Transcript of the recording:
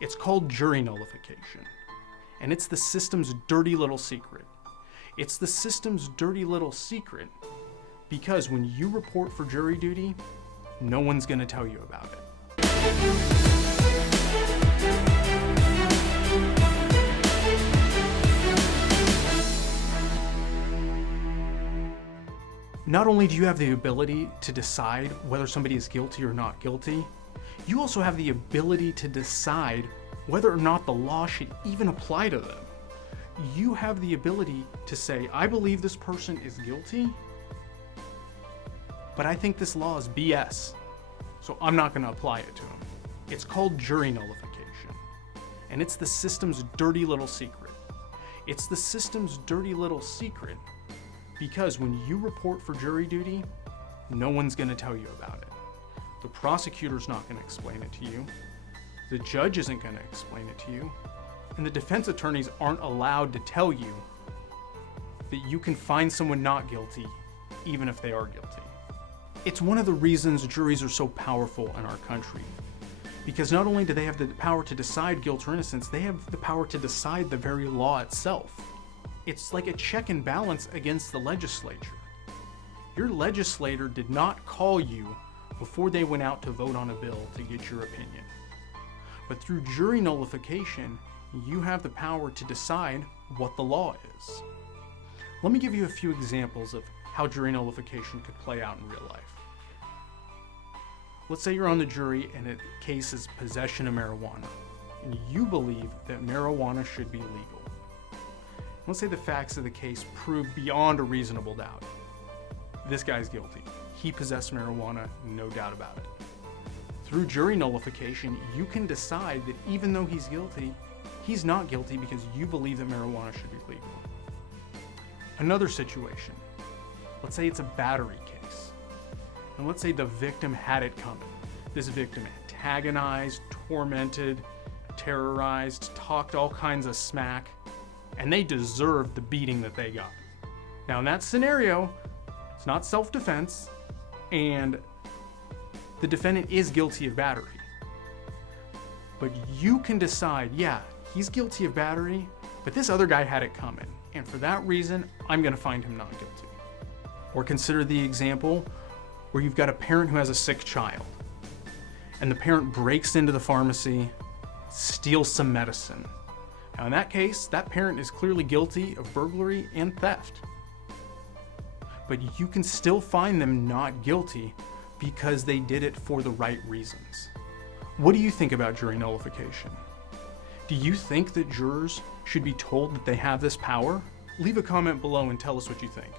It's called jury nullification, and it's the system's dirty little secret. It's the system's dirty little secret because when you report for jury duty, no one's going to tell you about it. Not only do you have the ability to decide whether somebody is guilty or not guilty, you also have the ability to decide whether or not the law should even apply to them. You have the ability to say, I believe this person is guilty, but I think this law is BS, so I'm not going to apply it to him. It's called jury nullification, and it's the system's dirty little secret. It's the system's dirty little secret because when you report for jury duty, no one's going to tell you about it. The prosecutor's not going to explain it to you. The judge isn't going to explain it to you. And the defense attorneys aren't allowed to tell you that you can find someone not guilty even if they are guilty. It's one of the reasons juries are so powerful in our country. Because not only do they have the power to decide guilt or innocence, they have the power to decide the very law itself. It's like a check and balance against the legislature. Your legislator did not call you before they went out to vote on a bill to get your opinion. But through jury nullification, you have the power to decide what the law is. Let me give you a few examples of how jury nullification could play out in real life. Let's say you're on the jury and a case is possession of marijuana, and you believe that marijuana should be legal. Let's say the facts of the case prove beyond a reasonable doubt. This guy's guilty. He possessed marijuana, no doubt about it. Through jury nullification, you can decide that even though he's guilty, he's not guilty because you believe that marijuana should be legal. Another situation, let's say it's a battery case. And let's say the victim had it coming. This victim antagonized, tormented, terrorized, talked all kinds of smack, and they deserved the beating that they got. Now in that scenario, it's not self-defense, and the defendant is guilty of battery. But you can decide, yeah, he's guilty of battery, but this other guy had it coming, and for that reason, I'm gonna find him not guilty. Or consider the example where you've got a parent who has a sick child, and the parent breaks into the pharmacy, steals some medicine. Now in that case, that parent is clearly guilty of burglary and theft. But you can still find them not guilty because they did it for the right reasons. What do you think about jury nullification? Do you think that jurors should be told that they have this power? Leave a comment below and tell us what you think.